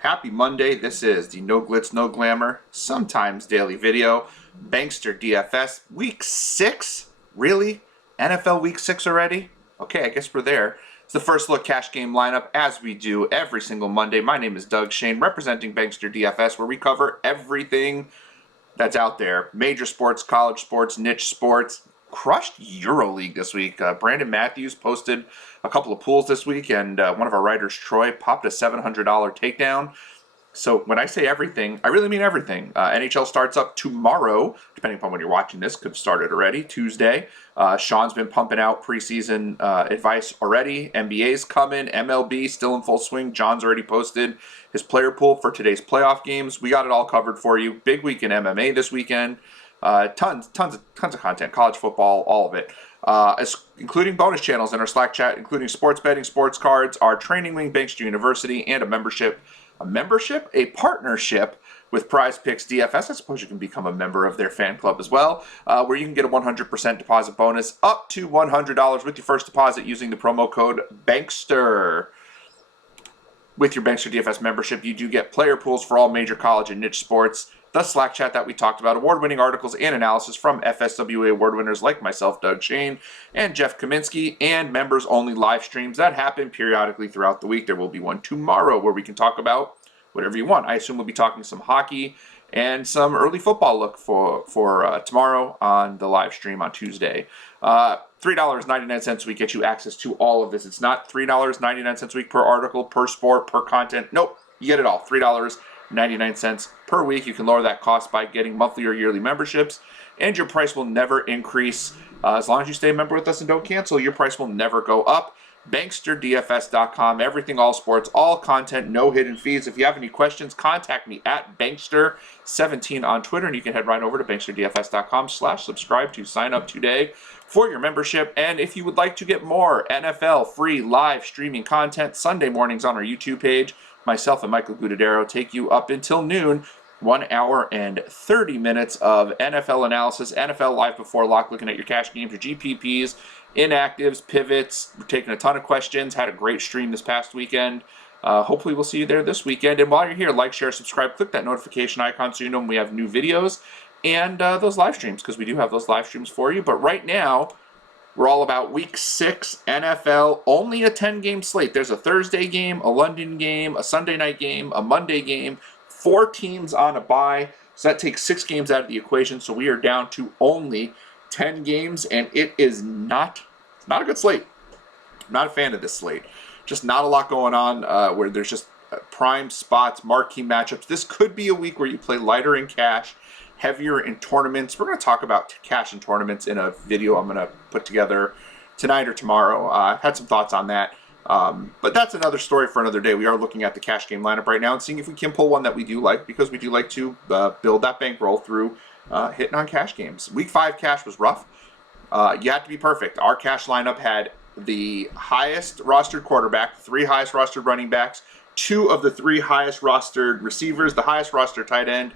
Happy Monday. This is the No Glitz, No Glamour, sometimes daily video. Bankster DFS, week 6? Really? NFL week 6 already? Okay, I guess we're there. It's the first look cash game lineup as we do every single Monday. My name is Doug Shane, representing Bankster DFS, where we cover everything that's out there. Major sports, college sports, niche sports. Crushed EuroLeague this week. Brandon Matthews posted a couple of pools this week, and one of our writers, Troy, popped a $700 takedown. So when I say everything, I really mean everything. NHL starts up tomorrow, depending upon when you're watching this. Could have started already, Tuesday. Sean's been pumping out preseason advice already. NBA's coming. MLB still in full swing. John's already posted his player pool for today's playoff games. We got it all covered for you. Big week in MMA this weekend. Tons of content, college football, all of it, including bonus channels in our Slack chat, including sports betting, sports cards, our training wing, Bankster University, and a partnership with Prize Picks DFS. I suppose you can become a member of their fan club as well, where you can get a 100% deposit bonus up to $100 with your first deposit using the promo code Bankster. With your Bankster DFS membership, you do get player pools for all major college and niche sports, the Slack chat that we talked about, award-winning articles and analysis from FSWA award winners like myself, Doug Shane, and Jeff Kaminsky, and members-only live streams that happen periodically throughout the week. There will be one tomorrow where we can talk about whatever you want. I assume we'll be talking some hockey and some early football look for tomorrow on the live stream on Tuesday. $3.99 a week gets you access to all of this. It's not $3.99 a week per article, per sport, per content. Nope, you get it all. $3.99 per week. You can lower that cost by getting monthly or yearly memberships, and your price will never increase. As long as you stay a member with us and don't cancel, your price will never go up. BanksterDFS.com, everything, all sports, all content, no hidden fees. If you have any questions, contact me at Bankster17 on Twitter, and you can head right over to BanksterDFS.com/subscribe to sign up today for your membership. And if you would like to get more NFL free live streaming content Sunday mornings on our YouTube page, myself and Michael Gudadero take you up until noon, 1 hour and 30 minutes of NFL analysis, NFL live before lock, looking at your cash games, your GPPs, inactives, pivots. We're taking a ton of questions. Had a great stream this past weekend. Hopefully we'll see you there this weekend. And while you're here, like, share, subscribe, click that notification icon so you know when we have new videos and those live streams, because we do have those live streams for you. But right now, we're all about week 6 NFL, only a 10-game slate. There's a Thursday game, a London game, a Sunday night game, a Monday game, 4 teams on a bye. So that takes 6 games out of the equation. So we are down to only 10 games, and it is not a good slate. I'm not a fan of this slate. Just not a lot going on where there's just prime spots, marquee matchups. This could be a week where you play lighter in cash, heavier in tournaments. We're going to talk about cash and tournaments in a video I'm going to put together tonight or tomorrow. I've had some thoughts on that. But that's another story for another day. We are looking at the cash game lineup right now and seeing if we can pull one that we do like, because we do like to build that bankroll through hitting on cash games. Week 5 cash was rough. You had to be perfect. Our cash lineup had the highest rostered quarterback, 3 highest rostered running backs, 2 of the 3 highest rostered receivers, the highest rostered tight end,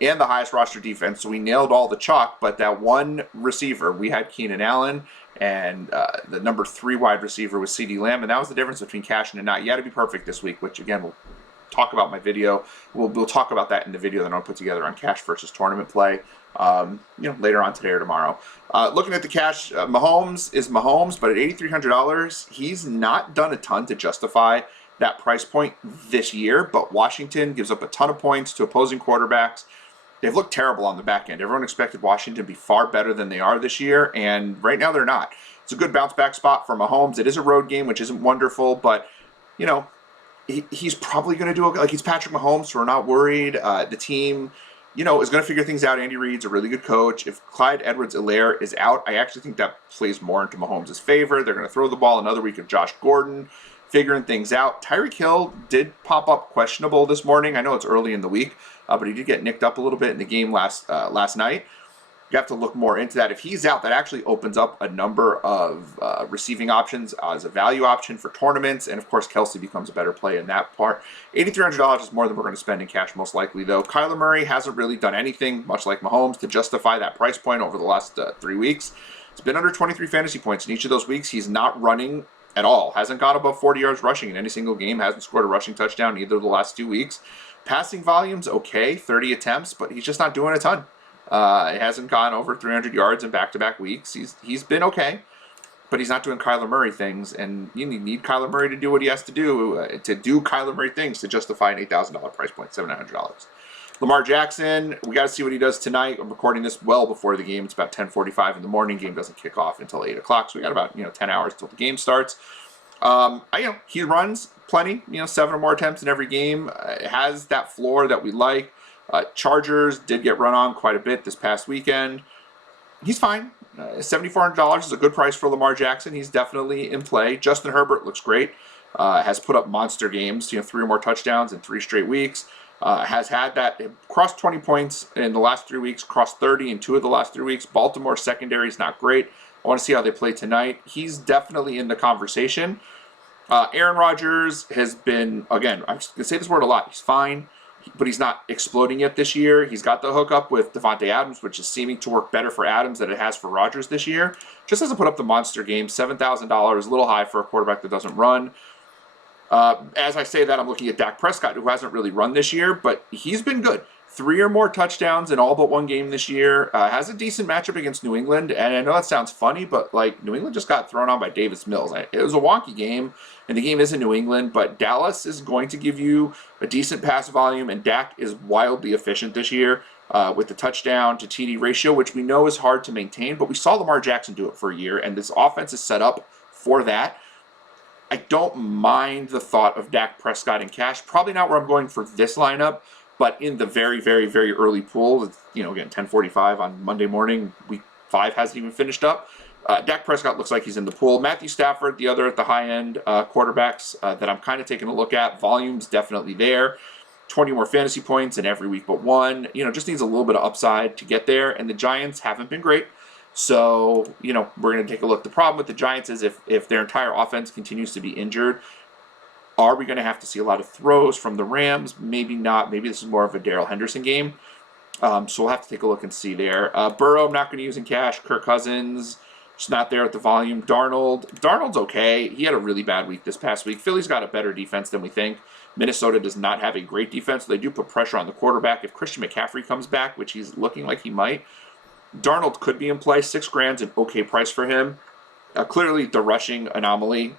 and the highest roster defense. So we nailed all the chalk, but that one receiver, we had Keenan Allen, and the number 3 wide receiver was CeeDee Lamb, and that was the difference between cashing and not. You had to be perfect this week, which again, we'll talk about my video. We'll talk about that in the video that I'll put together on cash versus tournament play, later on today or tomorrow. Looking at the cash, Mahomes is Mahomes, but at $8,300, he's not done a ton to justify that price point this year, but Washington gives up a ton of points to opposing quarterbacks. They've looked terrible on the back end. Everyone expected Washington to be far better than they are this year, and right now they're not. It's a good bounce back spot for Mahomes. It is a road game, which isn't wonderful, but, he's probably going to do okay. Like, he's Patrick Mahomes, so we're not worried. The team, is going to figure things out. Andy Reid's a really good coach. If Clyde Edwards-Helaire is out, I actually think that plays more into Mahomes' favor. They're going to throw the ball another week of Josh Gordon figuring things out. Tyreek Hill did pop up questionable this morning. I know it's early in the week, but he did get nicked up a little bit in the game last night. You have to look more into that. If he's out, that actually opens up a number of receiving options as a value option for tournaments, and of course Kelsey becomes a better play in that part. $8,300 is more than we're going to spend in cash most likely, though. Kyler Murray hasn't really done anything, much like Mahomes, to justify that price point over the last 3 weeks. It's been under 23 fantasy points in each of those weeks. He's not running at all. Hasn't got above 40 yards rushing in any single game. Hasn't scored a rushing touchdown either of the last 2 weeks. Passing volume's okay, 30 attempts, but he's just not doing a ton. It hasn't gone over 300 yards in back-to-back weeks. He's been okay, but he's not doing Kyler Murray things, and you need Kyler Murray to do what he has to do Kyler Murray things to justify an $8,000 price point, $700. Lamar Jackson, we got to see what he does tonight. I'm recording this well before the game. It's about 10:45 in the morning. Game doesn't kick off until 8 o'clock, so we got about 10 hours until the game starts. He runs plenty, 7 or more attempts in every game. Has that floor that we like. Chargers did get run on quite a bit this past weekend. He's fine. $7,400 is a good price for Lamar Jackson. He's definitely in play. Justin Herbert looks great. Has put up monster games, 3 or more touchdowns in 3 straight weeks. Has had that, crossed 20 points in the last 3 weeks, crossed 30 in 2 of the last 3 weeks. Baltimore secondary is not great. I want to see how they play tonight. He's definitely in the conversation. Aaron Rodgers has been, again, I'm just going to say this word a lot. He's fine, but he's not exploding yet this year. He's got the hookup with Devontae Adams, which is seeming to work better for Adams than it has for Rodgers this year. Just hasn't put up the monster game. $7,000, a little high for a quarterback that doesn't run. As I say that, I'm looking at Dak Prescott, who hasn't really run this year, but he's been good. 3 or more touchdowns in all but 1 game this year. Has a decent matchup against New England, and I know that sounds funny, but New England just got thrown on by Davis Mills. It was a wonky game, and the game is in New England, but Dallas is going to give you a decent pass volume, and Dak is wildly efficient this year with the touchdown to TD ratio, which we know is hard to maintain, but we saw Lamar Jackson do it for a year, and this offense is set up for that. I don't mind the thought of Dak Prescott in cash. Probably not where I'm going for this lineup, but in the very, very, very early pool, again, 10:45 on Monday morning, week 5 hasn't even finished up. Dak Prescott looks like he's in the pool. Matthew Stafford, the other at the high-end quarterbacks that I'm kind of taking a look at. Volume's definitely there. 20 more fantasy points in every week but 1. Just needs a little bit of upside to get there, and the Giants haven't been great. So, we're going to take a look. The problem with the Giants is if their entire offense continues to be injured, are we going to have to see a lot of throws from the Rams? Maybe not. Maybe this is more of a Darrell Henderson game. So we'll have to take a look and see there. Burrow, I'm not going to use in cash. Kirk Cousins, just not there at the volume. Darnold's okay. He had a really bad week this past week. Philly's got a better defense than we think. Minnesota does not have a great defense. So they do put pressure on the quarterback. If Christian McCaffrey comes back, which he's looking like he might, Darnold could be in play. $6,000's an okay price for him. Clearly, the rushing anomaly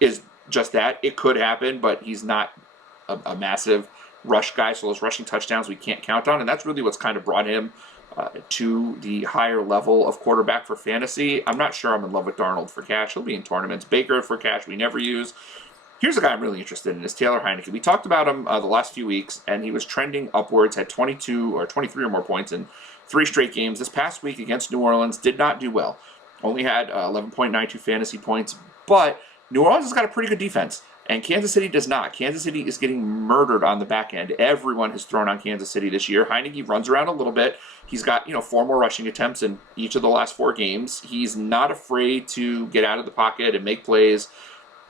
is just that. It could happen, but he's not a massive rush guy, so those rushing touchdowns we can't count on, and that's really what's kind of brought him to the higher level of quarterback for fantasy. I'm not sure I'm in love with Darnold for cash. He'll be in tournaments. Baker for cash we never use. Here's a guy I'm really interested in, is Taylor Heineke. We talked about him the last few weeks, and he was trending upwards, had 22 or 23 or more points in 3 straight games. This past week against New Orleans did not do well. Only had 11.92 fantasy points, but New Orleans has got a pretty good defense, and Kansas City does not. Kansas City is getting murdered on the back end. Everyone has thrown on Kansas City this year. Heineke runs around a little bit. He's got 4 more rushing attempts in each of the last 4 games. He's not afraid to get out of the pocket and make plays.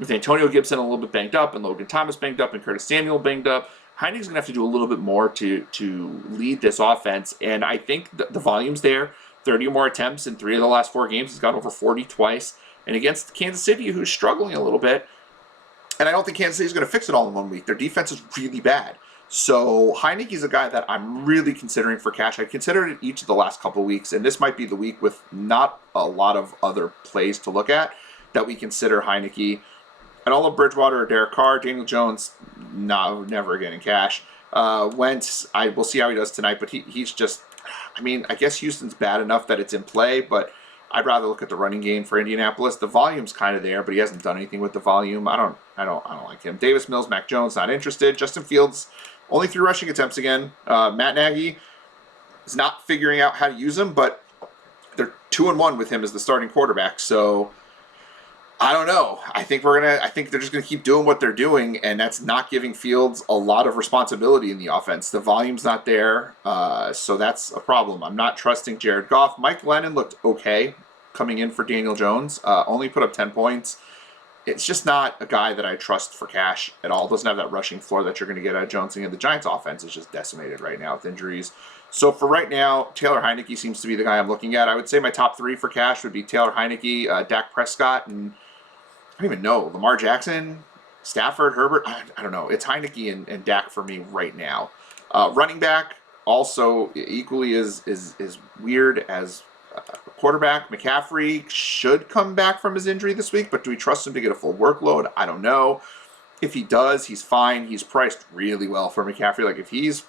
With Antonio Gibson a little bit banged up, and Logan Thomas banged up, and Curtis Samuel banged up, Heineke's going to have to do a little bit more to lead this offense, and I think the volume's there. 30 or more attempts in 3 of the last 4 games. He's got over 40 twice. And against Kansas City, who's struggling a little bit, and I don't think Kansas City's going to fix it all in 1 week. Their defense is really bad. So Heineke's a guy that I'm really considering for cash. I considered it each of the last couple of weeks, and this might be the week with not a lot of other plays to look at that we consider Heineke. I don't love Bridgewater or Derek Carr. Daniel Jones, no, never again in cash. Wentz, we'll see how he does tonight, but he's just, I guess Houston's bad enough that it's in play, but I'd rather look at the running game for Indianapolis. The volume's kind of there, but he hasn't done anything with the volume. I don't like him. Davis Mills, Mac Jones, not interested. Justin Fields, only 3 rushing attempts again. Matt Nagy is not figuring out how to use him, but they're 2-1 with him as the starting quarterback. So I don't know. I think they're just gonna keep doing what they're doing, and that's not giving Fields a lot of responsibility in the offense. The volume's not there, so that's a problem. I'm not trusting Jared Goff. Mike Lennon looked okay coming in for Daniel Jones. Only put up 10 points. It's just not a guy that I trust for cash at all. Doesn't have that rushing floor that you're going to get out of Jones. And the Giants' offense is just decimated right now with injuries. So for right now, Taylor Heineke seems to be the guy I'm looking at. I would say my top 3 for cash would be Taylor Heineke, Dak Prescott, and don't even know. Lamar Jackson, Stafford, Herbert. I don't know. It's Heineke and Dak for me right now. Running back, also equally as weird as quarterback. McCaffrey should come back from his injury this week, but do we trust him to get a full workload? I don't know. If he does, he's fine. He's priced really well for McCaffrey. Like, if he's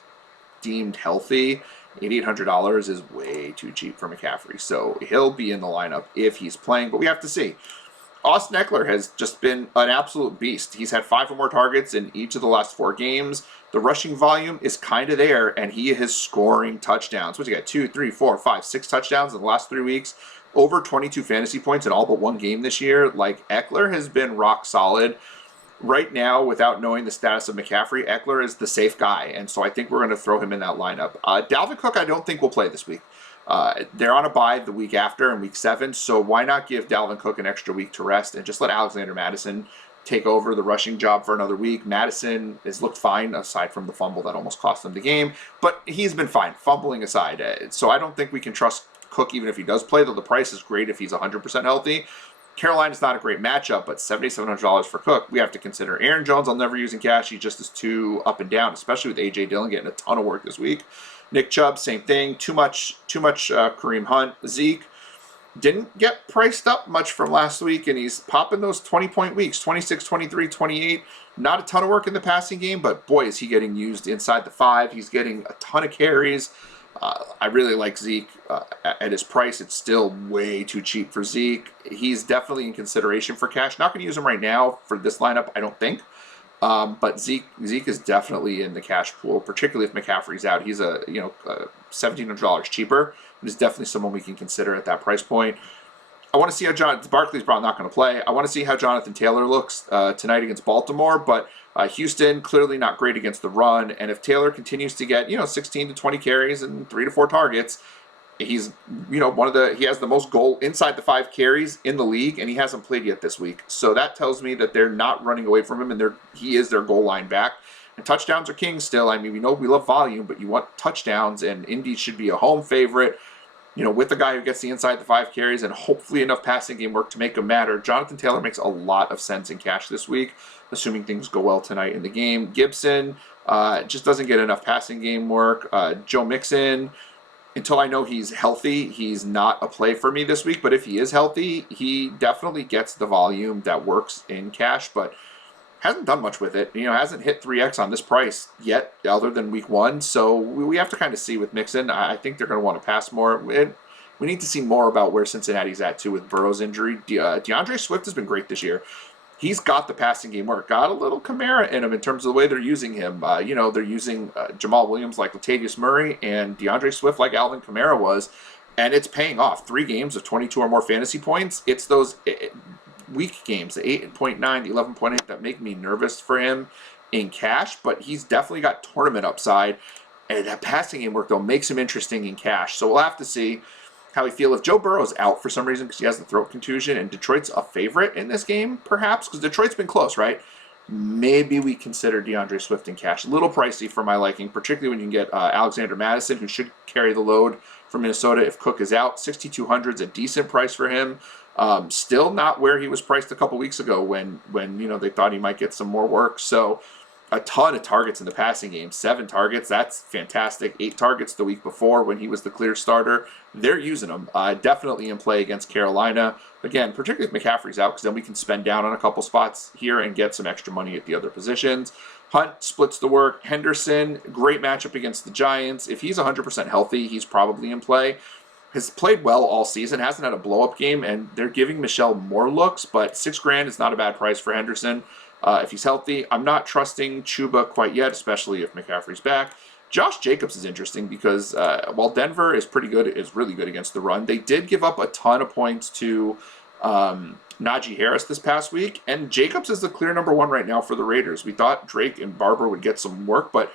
deemed healthy, $8,800 is way too cheap for McCaffrey. So he'll be in the lineup if he's playing, but we have to see. Austin Eckler has just been an absolute beast. He's had 5 or more targets in each of the last 4 games. The rushing volume is kind of there, and he is scoring touchdowns. What's he got? 2, 3, 4, 5, 6 touchdowns in the last 3 weeks. Over 22 fantasy points in all but 1 game this year. Like, Eckler has been rock solid. Right now, without knowing the status of McCaffrey, Eckler is the safe guy, and so I think we're going to throw him in that lineup. Dalvin Cook, I don't think will play this week. They're on a bye the week after in week 7, so why not give Dalvin Cook an extra week to rest and just let Alexander Mattison take over the rushing job for another week. Mattison has looked fine, aside from the fumble that almost cost them the game, but he's been fine, fumbling aside. So I don't think we can trust Cook even if he does play, though the price is great if he's 100% healthy. Carolina's not a great matchup, but $7,700 for Cook. We have to consider Aaron Jones. I'll never use in cash. He just is too up and down, especially with A.J. Dillon getting a ton of work this week. Nick Chubb, same thing. Too much Kareem Hunt. Zeke didn't get priced up much from last week, and he's popping those 20-point weeks, 26, 23, 28. Not a ton of work in the passing game, but boy, is he getting used inside the 5. He's getting a ton of carries. I really like Zeke at his price. It's still way too cheap for Zeke. He's definitely in consideration for cash. Not going to use him right now for this lineup, I don't think. But Zeke is definitely in the cash pool, particularly if McCaffrey's out. He's $1,700 cheaper. He's definitely someone we can consider at that price point. I want to see how Barkley's probably not going to play. I want to see how Jonathan Taylor looks tonight against Baltimore, but Houston clearly not great against the run. And if Taylor continues to get 16 to 20 carries and 3 to 4 targets, he's he has the most goal inside the 5 carries in the league, and he hasn't played yet this week. So that tells me that they're not running away from him, and he is their goal line back. And touchdowns are king still. I mean, we know we love volume, but you want touchdowns, and Indy should be a home favorite. With the guy who gets the inside the 5 carries and hopefully enough passing game work to make him matter. Jonathan Taylor makes a lot of sense in cash this week, assuming things go well tonight in the game. Gibson just doesn't get enough passing game work. Joe Mixon, until I know he's healthy, he's not a play for me this week. But if he is healthy, he definitely gets the volume that works in cash, but hasn't done much with it. Hasn't hit 3x on this price yet, other than week 1. So we have to kind of see with Mixon. I think they're going to want to pass more. We need to see more about where Cincinnati's at, too, with Burrow's injury. DeAndre Swift has been great this year. He's got the passing game work. Got a little Kamara in him in terms of the way they're using him. They're using Jamal Williams like Latavius Murray and DeAndre Swift like Alvin Kamara was. And it's paying off. 3 games of 22 or more fantasy points. It's those weak games, the 8.9, the 11.8, that make me nervous for him in cash, but he's definitely got tournament upside, and that passing game work, though, makes him interesting in cash. So we'll have to see how we feel. If Joe Burrow's out for some reason because he has the throat contusion, and Detroit's a favorite in this game, perhaps, because Detroit's been close, right? Maybe we consider DeAndre Swift in cash. A little pricey for my liking, particularly when you can get Alexander Mattison, who should carry the load for Minnesota if Cook is out. 6,200 is a decent price for him. Still not where he was priced a couple weeks ago when they thought he might get some more work. So a ton of targets in the passing game. 7 targets, that's fantastic. 8 targets the week before when he was the clear starter. They're using him. Definitely in play against Carolina. Again, particularly if McCaffrey's out, because then we can spend down on a couple spots here and get some extra money at the other positions. Hunt splits the work. Henderson, great matchup against the Giants. If he's 100% healthy, he's probably in play. Has played well all season, hasn't had a blow-up game, and they're giving Michelle more looks, but $6,000 is not a bad price for Henderson if he's healthy. I'm not trusting Chuba quite yet, especially if McCaffrey's back. Josh Jacobs is interesting because while Denver is really good against the run, they did give up a ton of points to Najee Harris this past week, and Jacobs is the clear number 1 right now for the Raiders. We thought Drake and Barber would get some work, but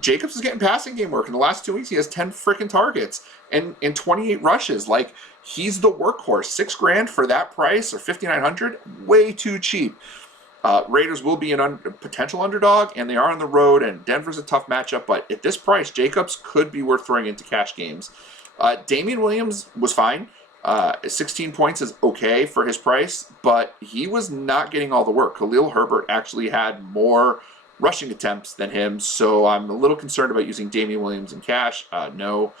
Jacobs is getting passing game work. In the last 2 weeks, he has 10 freaking targets and 28 rushes. Like, he's the workhorse. $6,000 for that price, or $5,900, way too cheap. Raiders will be a potential underdog, and they are on the road, and Denver's a tough matchup, but at this price, Jacobs could be worth throwing into cash games. Damian Williams was fine. 16 points is okay for his price, but he was not getting all the work. Khalil Herbert actually had more rushing attempts than him, so I'm a little concerned about using Damian Williams in cash. No.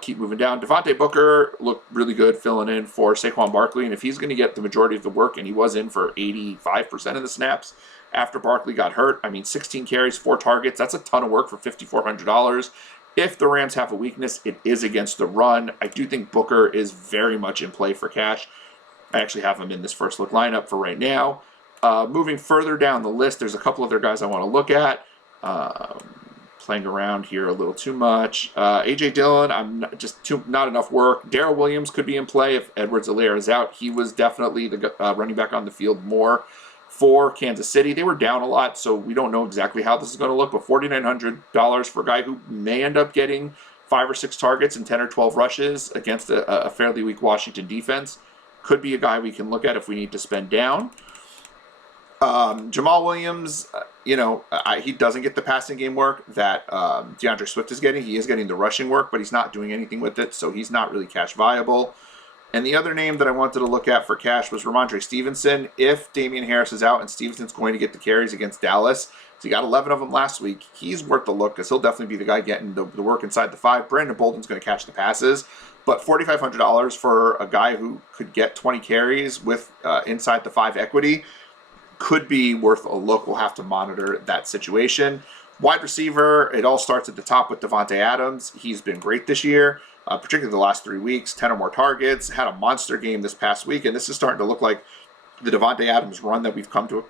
Keep moving down. Devontae Booker looked really good filling in for Saquon Barkley, and if he's going to get the majority of the work, and he was in for 85% of the snaps after Barkley got hurt, I mean, 16 carries, 4 targets, that's a ton of work for $5,400. If the Rams have a weakness, it is against the run. I do think Booker is very much in play for cash. I actually have him in this first look lineup for right now. Moving further down the list, there's a couple other guys I want to look at. Playing around here a little too much. A.J. Dillon, not enough work. Darrell Williams could be in play if Edwards-Helaire is out. He was definitely the running back on the field more for Kansas City. They were down a lot, so we don't know exactly how this is going to look, but $4,900 for a guy who may end up getting 5 or 6 targets and 10 or 12 rushes against a fairly weak Washington defense could be a guy we can look at if we need to spend down. Jamal Williams, he doesn't get the passing game work that DeAndre Swift is getting. He is getting the rushing work, but he's not doing anything with it, so he's not really cash viable. And the other name that I wanted to look at for cash was Ramondre Stevenson. If Damian Harris is out and Stevenson's going to get the carries against Dallas, so he got 11 of them last week, he's worth the look because he'll definitely be the guy getting the work inside the 5. Brandon Bolden's going to catch the passes, but $4,500 for a guy who could get 20 carries with inside the 5 equity could be worth a look. We'll have to monitor that situation. Wide receiver, it all starts at the top with Davante Adams. He's been great this year, particularly the last 3 weeks, 10 or more targets, had a monster game this past week, and this is starting to look like the Davante Adams run that we've come to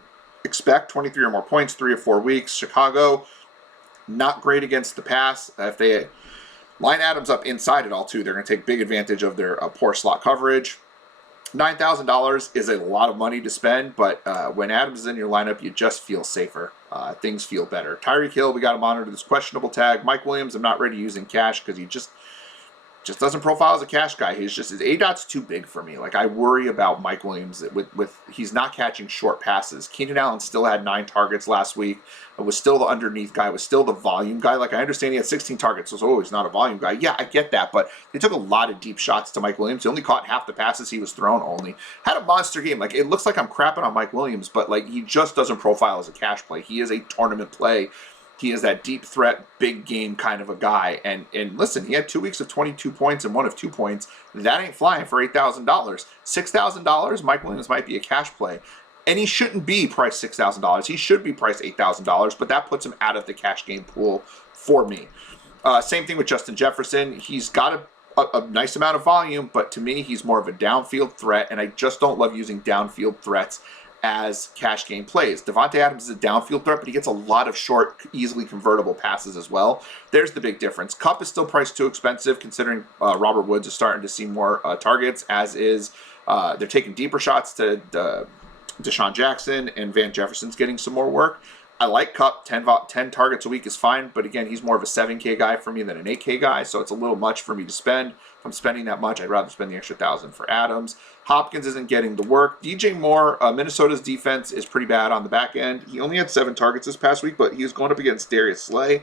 expect. 23 or more points, 3 or 4 weeks. Chicago, not great against the pass. If they line Adams up inside it all, too, they're going to take big advantage of their poor slot coverage. $9,000 is a lot of money to spend, but when Adams is in your lineup, you just feel safer. Things feel better. Tyreek Hill, we got to monitor this questionable tag. Mike Williams, I'm not ready to use in cash because he just doesn't profile as a cash guy. His ADOT's too big for me. Like, I worry about Mike Williams with he's not catching short passes. Keenan Allen still had 9 targets last week. It was still the underneath guy. Was still the volume guy. Like, I understand he had 16 targets, so he's not a volume guy. Yeah, I get that, but they took a lot of deep shots to Mike Williams. He only caught half the passes he was thrown only. Had a monster game. Like, it looks like I'm crapping on Mike Williams, but, like, he just doesn't profile as a cash play. He is a tournament play. He is that deep threat, big game kind of a guy. And listen, he had 2 weeks of 22 points and 1 of 2 points. That ain't flying for $8,000. $6,000, Mike Williams might be a cash play. And he shouldn't be priced $6,000. He should be priced $8,000, but that puts him out of the cash game pool for me. Same thing with Justin Jefferson. He's got a nice amount of volume, but to me, he's more of a downfield threat, and I just don't love using downfield threats as cash game plays. Davante Adams is a downfield threat, but he gets a lot of short, easily convertible passes as well. There's the big difference. Kupp is still priced too expensive, considering Robert Woods is starting to see more targets, as is they're taking deeper shots to Deshaun Jackson, and Van Jefferson's getting some more work. I like Kupp. 10 targets a week is fine, but again, he's more of a 7K guy for me than an 8K guy, so it's a little much for me to spend. If I'm spending that much, I'd rather spend the extra $1,000 for Adams. Hopkins isn't getting the work. DJ Moore, Minnesota's defense is pretty bad on the back end. He only had 7 targets this past week, but he was going up against Darius Slay.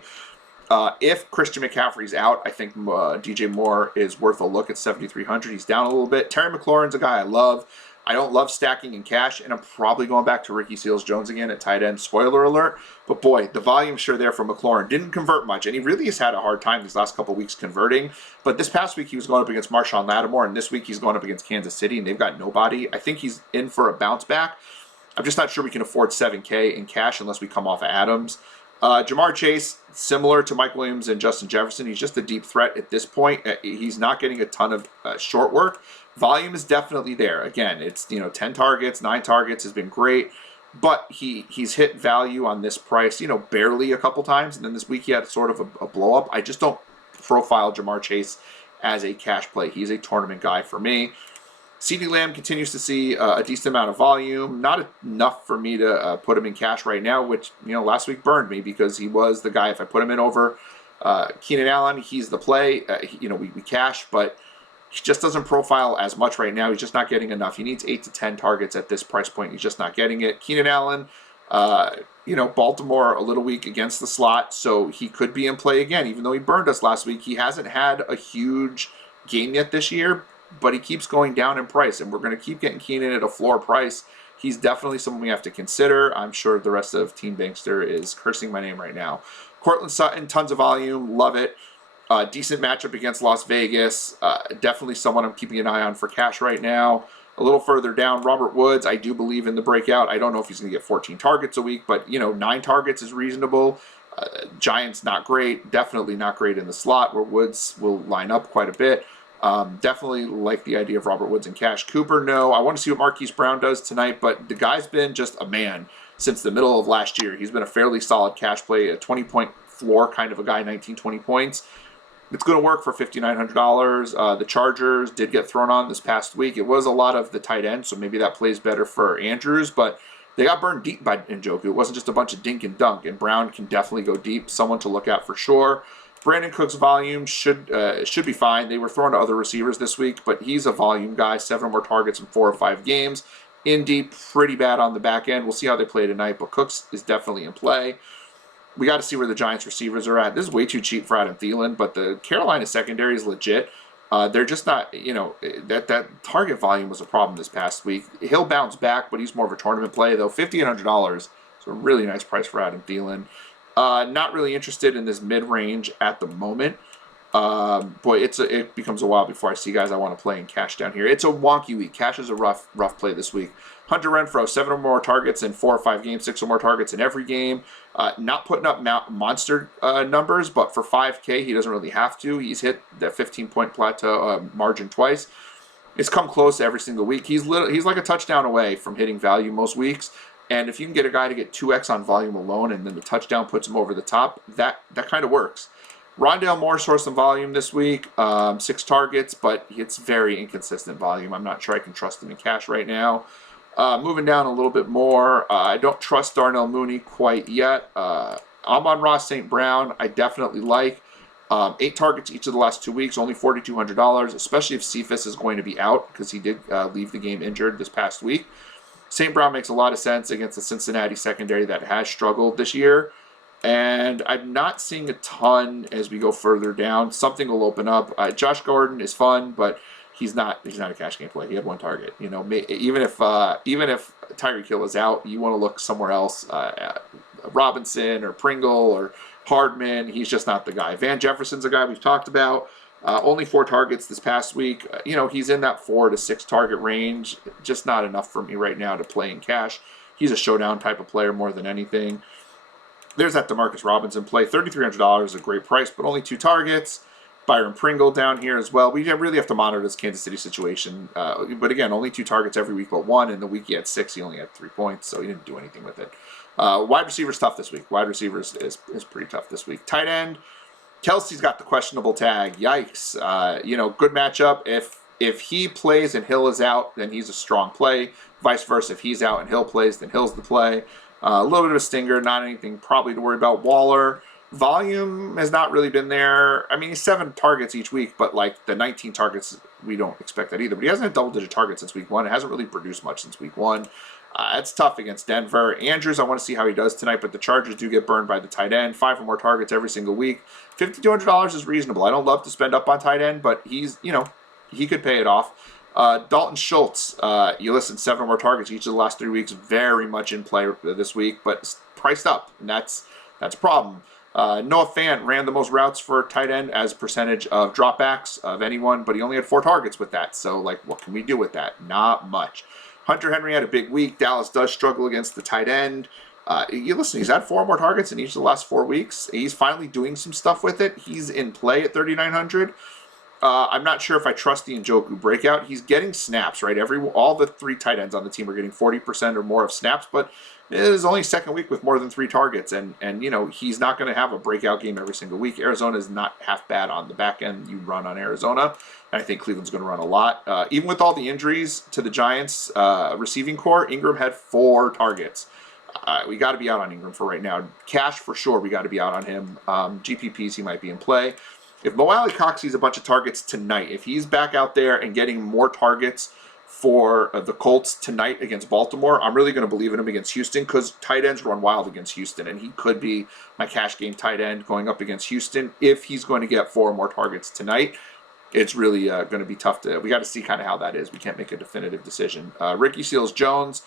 If Christian McCaffrey's out, I think DJ Moore is worth a look at $7,300. He's down a little bit. Terry McLaurin's a guy I love. I don't love stacking in cash, and I'm probably going back to Ricky Seals-Jones again at tight end. Spoiler alert. But boy, the volume's sure there for McLaurin. Didn't convert much, and he really has had a hard time these last couple weeks converting. But this past week, he was going up against Marshawn Lattimore, and this week he's going up against Kansas City, and they've got nobody. I think he's in for a bounce back. I'm just not sure we can afford $7K in cash unless we come off of Adams. Jamar Chase, similar to Mike Williams and Justin Jefferson, he's just a deep threat at this point. He's not getting a ton of short work. Volume is definitely there. Again, it's 10 targets, 9 targets has been great, but he's hit value on this price, barely a couple times, and then this week he had sort of a blow up. I just don't profile Jamar Chase as a cash play. He's a tournament guy for me. CeeDee Lamb continues to see a decent amount of volume, not enough for me to put him in cash right now, which last week burned me because he was the guy. If I put him in over Keenan Allen, he's the play. We cash, but he just doesn't profile as much right now. He's just not getting enough. He needs 8 to 10 targets at this price point. He's just not getting it. Keenan Allen, Baltimore a little weak against the slot, so he could be in play again. Even though he burned us last week, he hasn't had a huge game yet this year, but he keeps going down in price, and we're going to keep getting Keenan at a floor price. He's definitely someone we have to consider. I'm sure the rest of Team Bankster is cursing my name right now. Cortland Sutton, tons of volume, love it. Decent matchup against Las Vegas. Definitely someone I'm keeping an eye on for cash right now. A little further down, Robert Woods, I do believe in the breakout. I don't know if he's going to get 14 targets a week, but, 9 targets is reasonable. Giants, not great. Definitely not great in the slot, where Woods will line up quite a bit. Definitely like the idea of Robert Woods and cash. Cooper, no. I want to see what Marquise Brown does tonight, but the guy's been just a man since the middle of last year. He's been a fairly solid cash play, a 20-point floor kind of a guy, 19, 20 points. It's going to work for $5,900. The Chargers did get thrown on this past week. It was a lot of the tight end, so maybe that plays better for Andrews, but they got burned deep by Njoku. It wasn't just a bunch of dink and dunk, and Brown can definitely go deep. Someone to look at for sure. Brandon Cook's volume should be fine. They were thrown to other receivers this week, but he's a volume guy. 7 or more targets in 4 or 5 games. Indy, pretty bad on the back end. We'll see how they play tonight, but Cooks is definitely in play. We got to see where the Giants receivers are at. This is way too cheap for Adam Thielen, but the Carolina secondary is legit. They're just not, that target volume was a problem this past week. He'll bounce back, but he's more of a tournament play, though. $5,800 is a really nice price for Adam Thielen. Not really interested in this mid-range at the moment. Boy, it becomes a while before I see guys I want to play in cash down here. It's a wonky week. Cash is a rough play this week. Hunter Renfrow, 7 or more targets in 4 or 5 games, 6 or more targets in every game. Not putting up monster numbers, but for 5K, he doesn't really have to. He's hit that 15-point plateau margin twice. It's come close every single week. He's like a touchdown away from hitting value most weeks. And if you can get a guy to get 2x on volume alone, and then the touchdown puts him over the top, that kind of works. Rondale Moore saw some volume this week, 6 targets, but it's very inconsistent volume. I'm not sure I can trust him in cash right now. Moving down a little bit more, I don't trust Darnell Mooney quite yet. Amon-Ra St. Brown, I definitely like. 8 targets each of the last 2 weeks, only $4,200, especially if Cephas is going to be out, because he did leave the game injured this past week. St. Brown makes a lot of sense against the Cincinnati secondary that has struggled this year. And I'm not seeing a ton as we go further down. Something will open up. Josh Gordon is fun, but he's not a cash game play. He had 1 target. Even if Tyreek Hill is out, you want to look somewhere else. Robinson or Pringle or Hardman. He's just not the guy. Van Jefferson's a guy we've talked about. Only 4 targets this past week. He's in that 4 to 6 target range. Just not enough for me right now to play in cash. He's a showdown type of player more than anything. There's that Demarcus Robinson play. $3,300 is a great price, but only 2 targets. Byron Pringle down here as well. We really have to monitor this Kansas City situation. But again, only 2 targets every week but 1. In the week he had 6, he only had 3 points, so he didn't do anything with it. Wide receiver's tough this week. Wide receivers is pretty tough this week. Tight end, Kelsey's got the questionable tag. Yikes. Good matchup. If he plays and Hill is out, then he's a strong play. Vice versa, if he's out and Hill plays, then Hill's the play. A little bit of a stinger, not anything probably to worry about. Waller, volume has not really been there. I mean, he's 7 targets each week, but like the 19 targets, we don't expect that either. But he hasn't had double-digit targets since week 1. It hasn't really produced much since week 1. It's tough against Denver. Andrews, I want to see how he does tonight, but the Chargers do get burned by the tight end. 5 or more targets every single week. $5,200 is reasonable. I don't love to spend up on tight end, but he's, he could pay it off. Dalton Schultz, 7 or more targets each of the last 3 weeks. Very much in play this week, but priced up, and that's a problem. Noah Fant ran the most routes for tight end as percentage of dropbacks of anyone, but he only had 4 targets with that. So, what can we do with that? Not much. Hunter Henry had a big week. Dallas does struggle against the tight end. He's had 4 more targets in each of the last 4 weeks. He's finally doing some stuff with it. He's in play at $3,900. I'm not sure if I trust the Njoku breakout. He's getting snaps, right? All the 3 tight ends on the team are getting 40% or more of snaps, but it is only 2nd week with more than 3 targets, and he's not going to have a breakout game every single week. Arizona is not half bad on the back end. You run on Arizona, and I think Cleveland's going to run a lot. Even with all the injuries to the Giants' receiving core, Ingram had 4 targets. We got to be out on Ingram for right now. Cash for sure, we got to be out on him. GPPs, he might be in play. If Mo Alley-Cox sees a bunch of targets tonight, if he's back out there and getting more targets for the Colts tonight against Baltimore, I'm really going to believe in him against Houston, because tight ends run wild against Houston, and he could be my cash game tight end going up against Houston if he's going to get 4 or more targets tonight. it's really going to be tough to. We got to see kind of how that is. We can't make a definitive decision. Ricky Seals-Jones,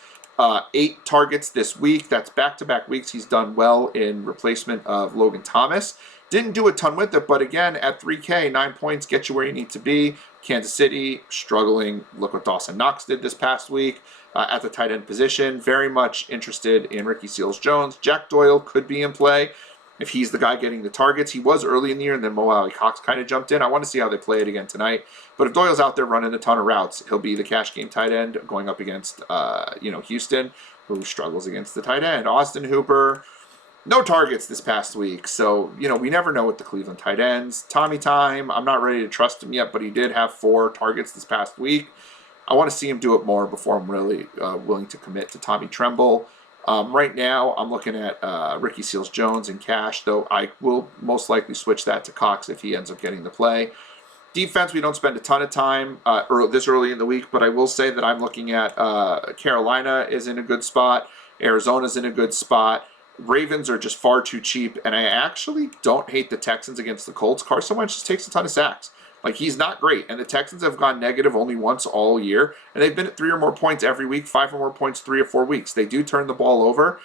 8 targets this week. That's back-to-back weeks. He's done well in replacement of Logan Thomas. Didn't do a ton with it, but again, at 3K, 9 points, get you where you need to be. Kansas City, struggling. Look what Dawson Knox did this past week at the tight end position. Very much interested in Ricky Seals-Jones. Jack Doyle could be in play if he's the guy getting the targets. He was early in the year, and then Mo Alley-Cox kind of jumped in. I want to see how they play it again tonight. But if Doyle's out there running a ton of routes, he'll be the cash game tight end going up against, Houston, who struggles against the tight end. Austin Hooper, no targets this past week. So, we never know with the Cleveland tight ends. Tommy Time, I'm not ready to trust him yet, but he did have 4 targets this past week. I want to see him do it more before I'm really willing to commit to Tommy Tremble. Right now, I'm looking at Ricky Seals-Jones in cash, though I will most likely switch that to Cox if he ends up getting the play. Defense, we don't spend a ton of time this early in the week, but I will say that I'm looking at Carolina is in a good spot. Arizona's in a good spot. Ravens are just far too cheap, and I actually don't hate the Texans against the Colts. Carson Wentz just takes a ton of sacks. Like, he's not great, and the Texans have gone negative only once all year, and they've been at 3 or more points every week, 5 or more points 3 or 4 weeks. They do turn the ball over.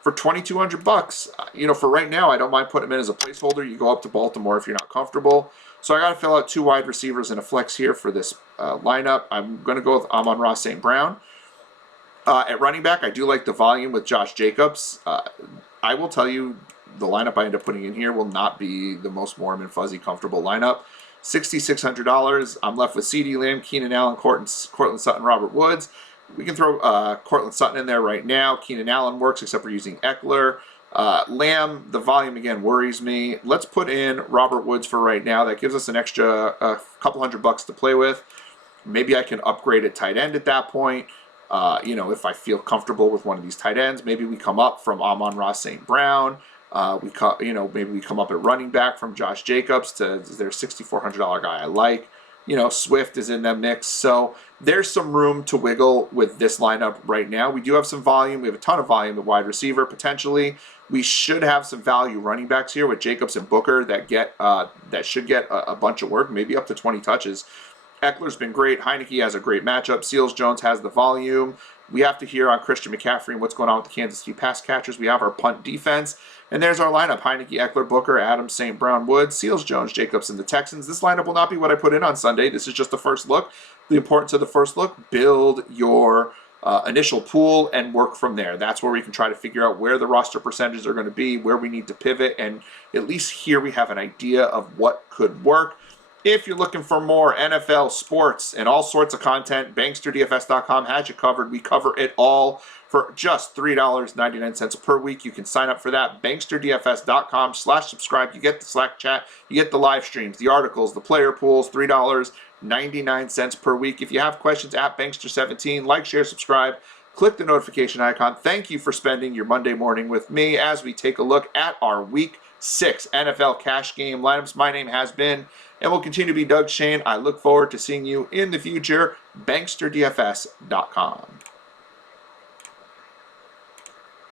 For $2,200, for right now, I don't mind putting him in as a placeholder. You go up to Baltimore if you're not comfortable. So I got to fill out 2 wide receivers and a flex here for this lineup. I'm going to go with Amon-Ra St. Brown. At running back, I do like the volume with Josh Jacobs. I will tell you, the lineup I end up putting in here will not be the most warm and fuzzy comfortable lineup. $6,600. I'm left with CeeDee Lamb, Keenan Allen, Courtland Sutton, Robert Woods. We can throw Courtland Sutton in there right now. Keenan Allen works, except for using Eckler. Lamb, the volume again worries me. Let's put in Robert Woods for right now. That gives us an extra couple $100 to play with. Maybe I can upgrade at tight end at that point. If I feel comfortable with one of these tight ends, maybe we come up from Amon-Ra St. Brown. Maybe we come up at running back from Josh Jacobs to their $6,400 guy I like. Swift is in that mix. So there's some room to wiggle with this lineup right now. We do have some volume. We have a ton of volume at wide receiver, potentially. We should have some value running backs here with Jacobs and Booker that should get a bunch of work, maybe up to 20 touches. Eckler's been great. Heineke has a great matchup. Seals-Jones has the volume. We have to hear on Christian McCaffrey and what's going on with the Kansas City pass catchers. We have our punt defense. And there's our lineup. Heineke, Eckler, Booker, Adams, St. Brown, Woods, Seals-Jones, Jacobs, and the Texans. This lineup will not be what I put in on Sunday. This is just the first look. The importance of the first look, build your initial pool and work from there. That's where we can try to figure out where the roster percentages are going to be, where we need to pivot, and at least here we have an idea of what could work. If you're looking for more NFL, sports, and all sorts of content, BanksterDFS.com has you covered. We cover it all for just $3.99 per week. You can sign up for that. BanksterDFS.com/subscribe. You get the Slack chat. You get the live streams, the articles, the player pools, $3.99 per week. If you have questions, at Bankster17, like, share, subscribe. Click the notification icon. Thank you for spending your Monday morning with me as we take a look at our Week 6 NFL cash game lineups. My name has been and will continue to be Doug Shane. I look forward to seeing you in the future. BanksterDFS.com.